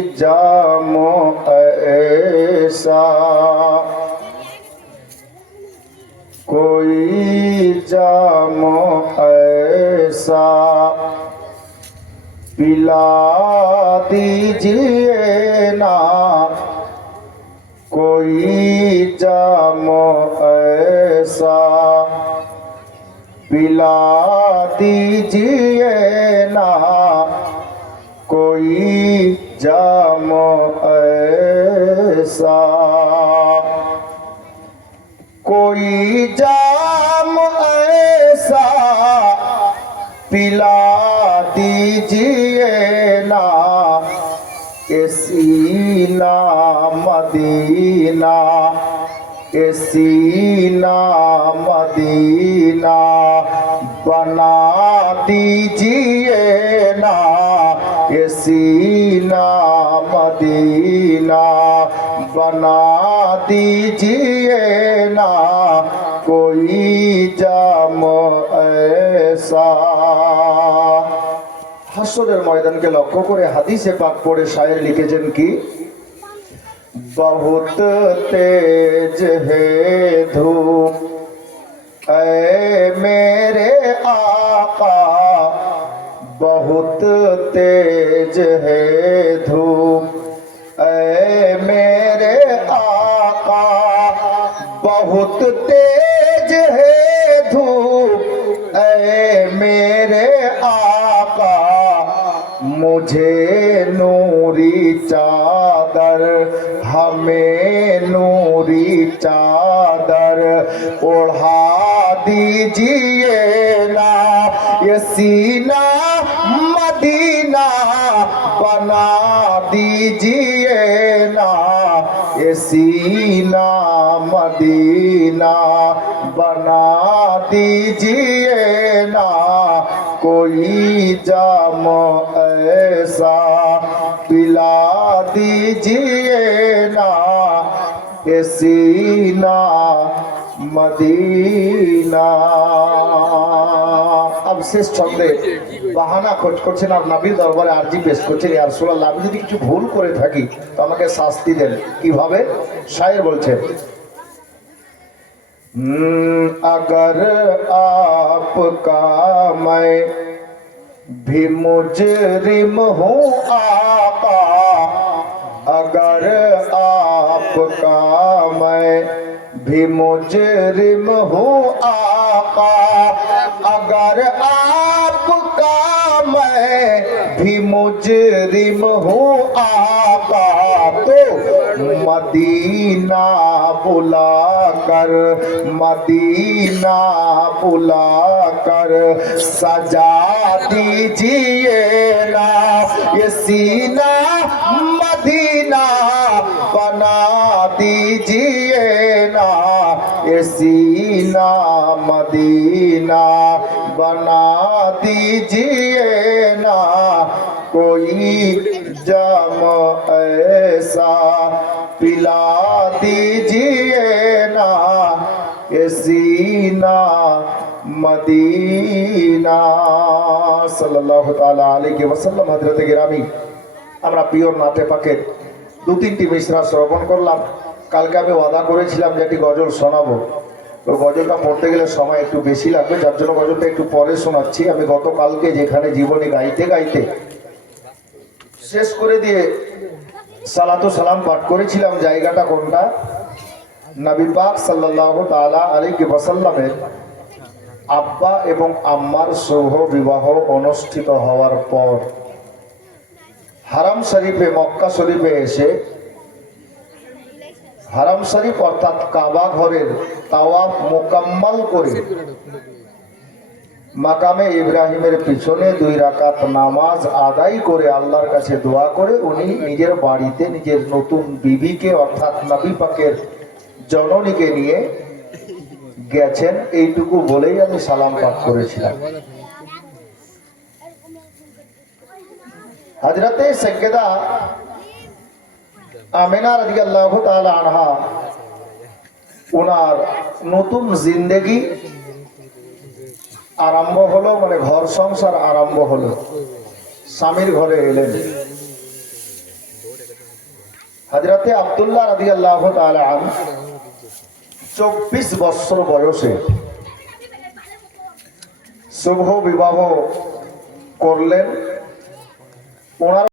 जाम ऐसा। कोई जाम ऐसा। पिला दीजिए ना। कोई जाम ऐसा। पिला दीजिए कोई जाम ऐसा कोई जाम ऐसा पिला दीजिए ना ए सीना मदीना ए सीना मदीना बना दीजिए ना ए सीना मदीना बना दीजिए ना कोई जाम ऐसा হাসরের ময়দানকে লক্ষ্য করে হাদিসে পাক পড়ে শায়ের লিখেছেন কি बहुत तेज है धूप ऐ मेरे आका बहुत तेज है धूप ऐ मेरे आका बहुत तेज है धूप ऐ मेरे आका मुझे नूरी चादर हमें नूरी चादर दीजिए ना ये सीना मदीना बना दीजिए ना कोई जाम ऐसा पिला दीजिए ना ये सीना মদিনা अब শেষ ছন্দে বাহানা খোঁজ করছেন আর নাবির দরবারে আরজি পেশ করছেন আর সোলাল্লাহ আমি যদি কিছু ভুল করে থাকি তো আমাকে শাস্তি দেন কিভাবে শায়ের বলছেন हम्म, अगर आपका मैं भी मुजरिम हूँ आका अगर आपका मैं भी मुजरिम हूँ आका अगर आपका मैं भी मुजरिम हूँ आका तो मदीना बुला कर मदीना बुला कर सजा दीजिए ना। ये सीना मदीना बना दीजिए ना। ये सीना दीजिए ना कोई जम ऐसा पिला दीजिए ना ये सीना মদিনা সাল্লাল্লাহু তাআলা আলাইহি ওয়াসাল্লাম হযরত গিরামি আমরা পিওর নাতে পাকের দু তিনটি মিশ্রা শ্রবণ করলাম কালকে আমি ওয়াদা করেছিলাম যে একটি গজল শোনাবো তো গজলটা পড়তে গেলে সময় একটু বেশি লাগবে, যার জন্য গজলটা একটু পরে শোনাচ্ছি। আমি গতকালকে যেখানে জীবনে গাইতে গাইতে শেষ করে দিয়ে সালাতু সালাম পাঠ করেছিলাম, জায়গাটা কোনটা? নবী পাক সাল্লাল্লাহু তাআলা আলাইহি ওয়াসাল্লামের আব্বা এবং আম্মার শুভ বিবাহ অনুষ্ঠিত হওয়ার পর হারাম শরীফে, মক্কা শরীফে এসে হারাম শরীফ অর্থাৎ কাবা ঘরের তাওয়াফ মোকাম্মল করে। মাকামে ইব্রাহিমের পিছনে দুই রাকাত নামাজ আদায় করে আল্লাহর কাছে দোয়া করে উনি নিজের বাড়িতে নিজের নতুন বিবিকে অর্থাৎ নবী পাকের জননীকে নিয়ে গেছেন। এইটুকু বলেই আমি সালাম পাঠ করেছিলাম। হজরতে সৈয়দা আমেনা ওনার নতুন জিন্দেগি আরম্ভ হলো মানে ঘর সংসার আরম্ভ হলো। স্বামীর ঘরে এলেন। হাজরাতে আবদুল্লাহ রাদি আল্লাহ চব্বিশ বৎসর বয়সে শুভ বিবাহ করলেন। ওনার